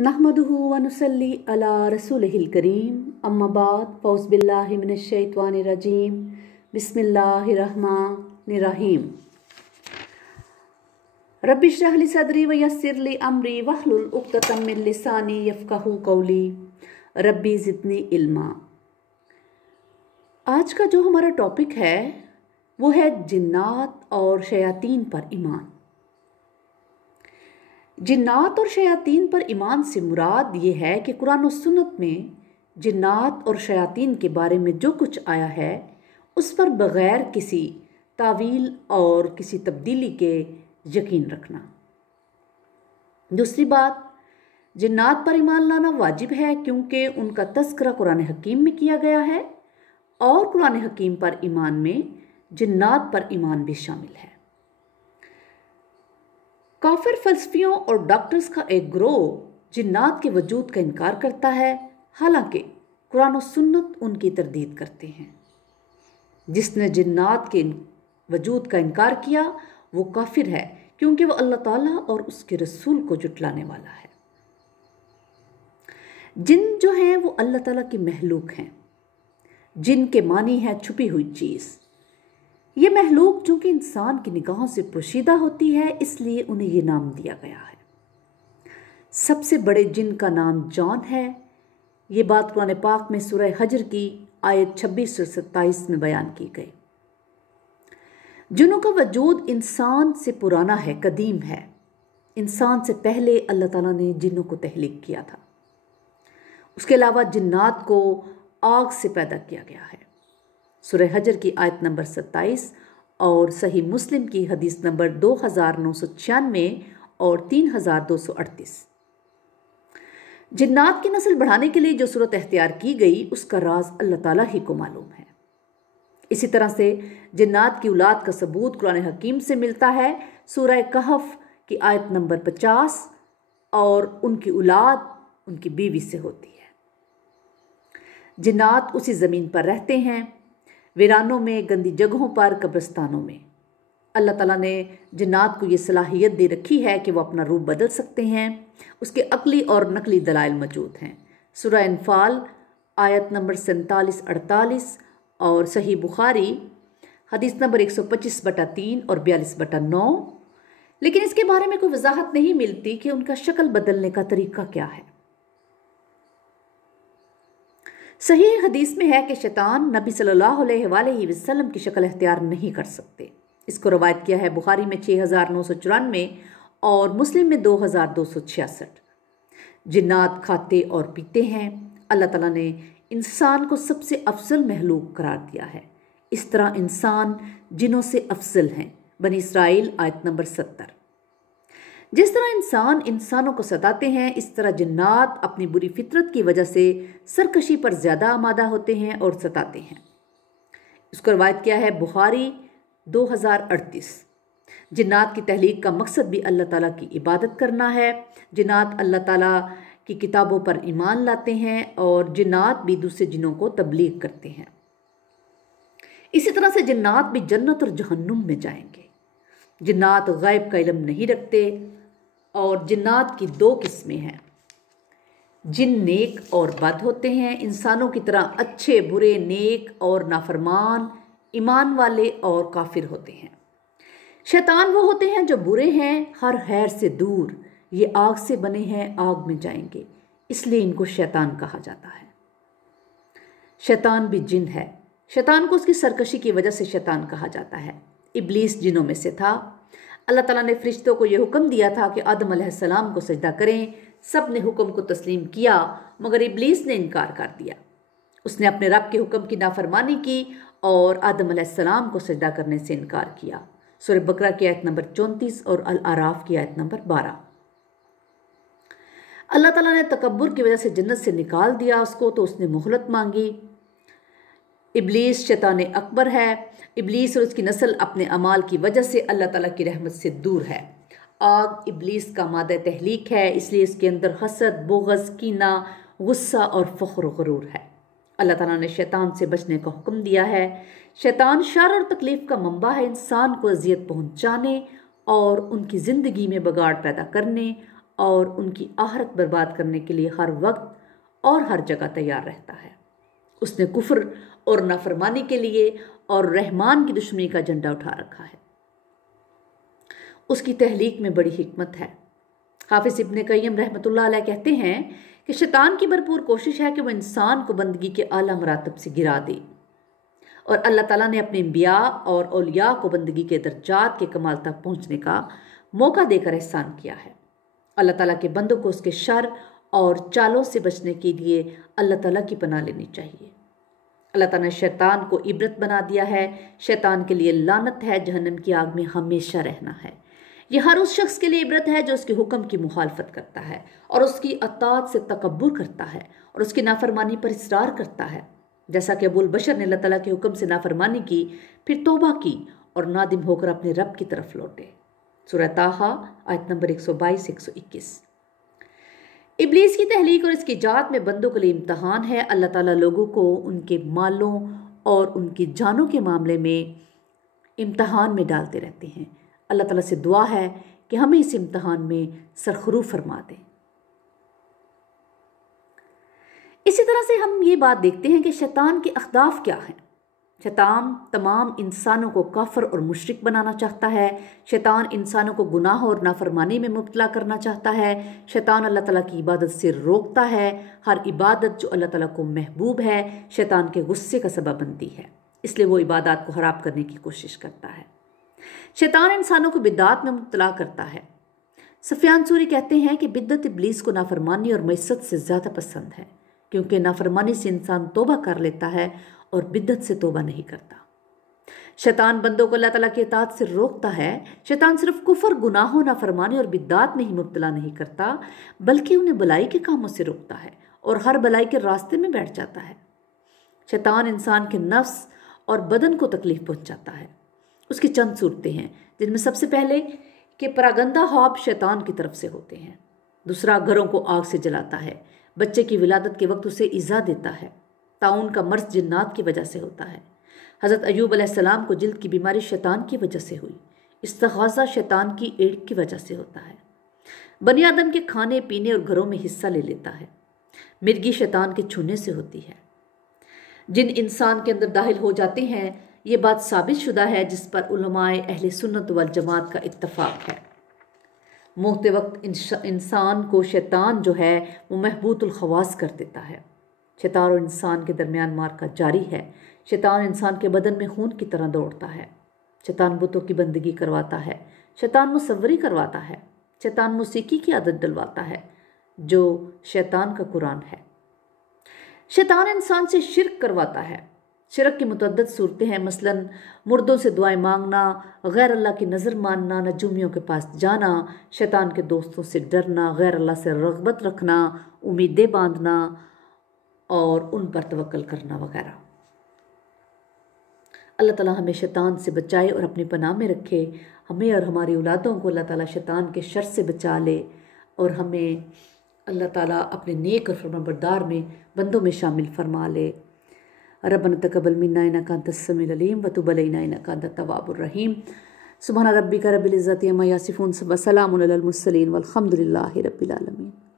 नहमदुहु व नुसल्ली अला रसूलिहिल करीम अम्मा बाद फ़ौज़ बिल्लाहि मिनश शैतानिर रजीम बिस्मिल्लाहिर रहमानिर रहीम। रब्बि इश्रह ली सदरी व यस्सिर ली अमरी वहलुल उक़्दतम मिन लिसानी यफ़क़हू क़ौली रब्बी ज़िदनी इल्मा। आज का जो हमारा टॉपिक है वो है जिन्नात और शयातीन पर ईमान। जिन्नात और शयातीन पर ईमान से मुराद ये है कि कुरान और सुन्नत में जिन्नात और शयातीन के बारे में जो कुछ आया है उस पर बग़ैर किसी तावील और किसी तब्दीली के यकीन रखना। दूसरी बात, जिन्नात पर ईमान लाना वाजिब है क्योंकि उनका तज़किरा कुरान हकीम में किया गया है और कुरान हकीम पर ईमान में जिन्नात पर ईमान भी शामिल है। काफिर फलसफियों और डॉक्टर्स का एक ग्रोह जिन्नात के वजूद का इनकार करता है, हालांकि कुरान और सुन्नत उनकी तरदीद करते हैं। जिसने जिन्नात के वजूद का इनकार किया वो काफिर है क्योंकि वो अल्लाह ताला और उसके रसूल को जुटलाने वाला है। जिन जो हैं वो अल्लाह ताला की महलूक हैं। जिन के मानी है छुपी हुई चीज़। ये महलूक चूंकि इंसान की निगाहों से पोशीदा होती है इसलिए उन्हें ये नाम दिया गया है। सबसे बड़े जिन का नाम जॉन है। ये बात कुरान पाक में सूरह हजर की आयत 26 से 27 में बयान की गई। जिनों का वजूद इंसान से पुराना है, कदीम है। इंसान से पहले अल्लाह ताला ने जिन्नों को तहलीक किया था। उसके अलावा जिन्नात को आग से पैदा किया गया है। सूरह हजर की आयत नंबर 27 और सही मुस्लिम की हदीस नंबर 2996 और 3238। जिन्नात की नस्ल बढ़ाने के लिए जो सूरत इख्तियार की गई उसका राज अल्लाह ताला ही को मालूम है। इसी तरह से जिन्नात की औलाद का सबूत कुरान हकीम से मिलता है। सूरह कहफ की आयत नंबर 50 और उनकी औलाद उनकी बीवी से होती है। जिन्नात उसी ज़मीन पर रहते हैं, वीरानों में, गंदी जगहों पर, कब्रिस्तानों में। अल्लाह ताला ने जिन्नात को ये सलाहियत दे रखी है कि वो अपना रूप बदल सकते हैं। उसके अक्ली और नकली दलाइल मौजूद हैं। सूरह अनफाल आयत नंबर 47-48 और सही बुखारी हदीस नंबर 125/3 और 42/9। लेकिन इसके बारे में कोई वजाहत नहीं मिलती कि उनका शक्ल बदलने का तरीका क्या है। सही हदीस में है कि शैतान नबी सल्लल्लाहु अलैहि वसल्लम की शक्ल इख्तियार नहीं कर सकते। इसको रवायत किया है बुखारी में 6994 और मुस्लिम में 2266। जिन्नात खाते और पीते हैं। अल्लाह ताला ने इंसान को सबसे अफजल महलूक करार दिया है। इस तरह इंसान जिनों से अफजल हैं। बनी इसराइल आयत नंबर 70। जिस तरह इंसान इंसानों को सताते हैं इस तरह जिन्नात अपनी बुरी फितरत की वजह से सरकशी पर ज़्यादा आमादा होते हैं और सताते हैं। इसको रवायत किया है बुखारी 2038। जिन्नात की तहलीक का मकसद भी अल्लाह ताला की इबादत करना है। जिन्नात अल्लाह ताला की किताबों पर ईमान लाते हैं और जिन्नात भी दूसरे जिनों को तबलीग करते हैं। इसी तरह से जिन्नात भी जन्नत और जहन्नुम में जाएंगे। जिन्नात गैब का इल्म नहीं रखते और जिन्नात की दो किस्में हैं। जिन नेक और बद होते हैं, इंसानों की तरह अच्छे, बुरे, नेक और नाफरमान, ईमान वाले और काफिर होते हैं। शैतान वो होते हैं जो बुरे हैं, हर खैर से दूर। ये आग से बने हैं, आग में जाएंगे, इसलिए इनको शैतान कहा जाता है। शैतान भी जिन है। शैतान को उसकी सरकशी की वजह से शैतान कहा जाता है। इब्लीस जिनों में से था। अल्लाह ताला ने फरिश्तों को यह हुक्म दिया था कि आदम अलैहिस्सलाम को सजदा करें। सब ने हुक्म को तस्लीम किया मगर इब्लीस ने इनकार कर दिया। उसने अपने रब के हुक्म की नाफरमानी की और आदम अलैहिस्सलाम को सजदा करने से इनकार किया। सूरह बकरा की आयत नंबर 34 और अल आराफ की आयत नंबर 12। अल्लाह ताला ने तकब्बुर की वजह से जन्नत से निकाल दिया उसको, तो उसने मोहलत मांगी। इब्लीस शैतान अकबर है। इब्लीस और उसकी नस्ल अपने अमाल की वजह से अल्लाह ताला की रहमत से दूर है। आग इब्लीस का मादा तहलीक है, इसलिए इसके अंदर हसद, बुग़्ज़, कीना, गुस्सा और फ़ख्र और गुरूर है। अल्लाह ताला ने शैतान से बचने का हुक्म दिया है। शैतान शर और तकलीफ़ का मंबा है, इंसान को अजियत पहुँचाने और उनकी ज़िंदगी में बगाड़ पैदा करने اور ان کی آخرت برباد کرنے کے لیے ہر وقت اور ہر جگہ تیار رہتا ہے۔ اس نے کفر اور نافرمانی کے لیے اور رحمان کی دشمنی کا جھنڈا اٹھا رکھا ہے۔ اس کی تحلیق میں بڑی حکمت ہے۔ حافظ ابن قیم رحمۃ اللہ علیہ کہتے ہیں کہ شیطان کی بھرپور کوشش ہے کہ وہ انسان کو بندگی کے اعلیٰ مراتب سے گرا دے، اور اللہ تعالیٰ نے اپنے انبیاء اور اولیاء کو بندگی کے درجات کے کمال تک پہنچنے کا موقع دے کر احسان کیا ہے۔ اللہ تعالیٰ کے بندوں کو اس کے شر اور چالوں سے بچنے کے لیے اللہ تعالیٰ کی پناہ لینی چاہیے۔ اللہ تعالیٰ نے شیطان کو عبرت بنا دیا ہے۔ شیطان کے لیے لعنت ہے، جہنم کی آگ میں ہمیشہ رہنا ہے۔ یہ ہر اس شخص کے لیے عبرت ہے جو اس کے حکم کی مخالفت کرتا ہے اور اس کی اطاعت سے تکبر کرتا ہے اور اس کی نافرمانی پر اصرار کرتا ہے، جیسا کہ ابو البشر نے اللہ تعالیٰ کے حکم سے نافرمانی کی، پھر توبہ کی اور نادم ہو کر اپنے رب کی طرف لوٹے۔ سورہ طٰہٰ آیت نمبر 122-121۔ ابلیس کی تحلیق اور اس کی ایجاد میں بندوں کے لیے امتحان ہے۔ اللہ تعالیٰ لوگوں کو ان کے مالوں اور ان کی جانوں کے معاملے میں امتحان میں ڈالتے رہتے ہیں۔ اللہ تعالیٰ سے دعا ہے کہ ہمیں اس امتحان میں سرخرو فرما دیں۔ اسی طرح سے ہم یہ بات دیکھتے ہیں کہ شیطان کے اہداف کیا ہیں۔ شیطان تمام انسانوں کو کافر اور مشرک بنانا چاہتا ہے۔ شیطان انسانوں کو گناہ اور نافرمانی میں مبتلا کرنا چاہتا ہے۔ شیطان اللہ تعالیٰ کی عبادت سے روکتا ہے۔ ہر عبادت جو اللہ تعالیٰ کو محبوب ہے شیطان کے غصے کا سبب بنتی ہے، اس لیے وہ عبادات کو خراب کرنے کی کوشش کرتا ہے۔ شیطان انسانوں کو بدعات میں مبتلا کرتا ہے۔ سفیان ثوری کہتے ہیں کہ بدعت ابلیس کو نافرمانی اور معصیت سے زیادہ پسند ہے، کیونکہ نافرمانی سے انسان توبہ کر لیتا ہے اور بدعت سے توبہ نہیں کرتا۔ شیطان بندوں کو اللہ تعالیٰ کی اطاعت سے روکتا ہے۔ شیطان صرف کفر، گناہوں، نافرمانی اور بدعات میں ہی مبتلا نہیں کرتا، بلکہ انہیں بلائی کے کاموں سے روکتا ہے اور ہر بلائی کے راستے میں بیٹھ جاتا ہے۔ شیطان انسان کے نفس اور بدن کو تکلیف پہنچاتا ہے۔ اس کی چند صورتیں ہیں، جن میں سب سے پہلے کہ پراگندہ خواب شیطان کی طرف سے ہوتے ہیں۔ دوسرا، گھروں کو آگ سے جلاتا ہے۔ بچے کی ولادت کے وقت اسے ایذا دیتا ہے۔ طاعون کا مرض جنات کی وجہ سے ہوتا ہے۔ حضرت ایوب علیہ السلام کو جلد کی بیماری شیطان کی وجہ سے ہوئی۔ استغاثہ شیطان کی ایڑ کی وجہ سے ہوتا ہے۔ بنی آدم کے کھانے پینے اور گھروں میں حصہ لے لیتا ہے۔ مرگی شیطان کے چھونے سے ہوتی ہے۔ جن انسان کے اندر داخل ہو جاتے ہیں، یہ بات ثابت شدہ ہے جس پر علماء اہل سنت والجماعت کا اتفاق ہے۔ موتے وقت انسان کو شیطان جو ہے وہ محبوط الخواص کر دیتا ہے۔ شیطان اور انسان کے درمیان معرکہ جاری ہے۔ شیطان انسان کے بدن میں خون کی طرح دوڑتا ہے۔ شیطان بتوں کی بندگی کرواتا ہے۔ شیطان مصوری کرواتا ہے۔ شیطان موسیقی کی عادت ڈلواتا ہے، جو شیطان کا قرآن ہے۔ شیطان انسان سے شرک کرواتا ہے۔ شرک کی متعدد صورتیں ہیں، مثلا مردوں سے دعائیں مانگنا، غیر اللہ کی نظر ماننا، نجومیوں کے پاس جانا، شیطان کے دوستوں سے ڈرنا، غیر اللہ سے رغبت رکھنا، امیدیں باندھنا اور ان پر توکل کرنا وغیرہ۔ اللہ تعالیٰ ہمیں شیطان سے بچائے اور اپنی پناہ میں رکھے۔ ہمیں اور ہماری اولادوں کو اللہ تعالیٰ شیطان کے شر سے بچا لے اور ہمیں اللہ تعالیٰ اپنے نیک اور فرمانبردار میں بندوں میں شامل فرما لے۔ ربنا تقبل منا انک انت السمیع العلیم وتب علینا انک انت التواب الرحیم۔ سبحان ربک رب العزۃ عما یصفون وسلام علی المرسلین والحمد للہ رب العالمین۔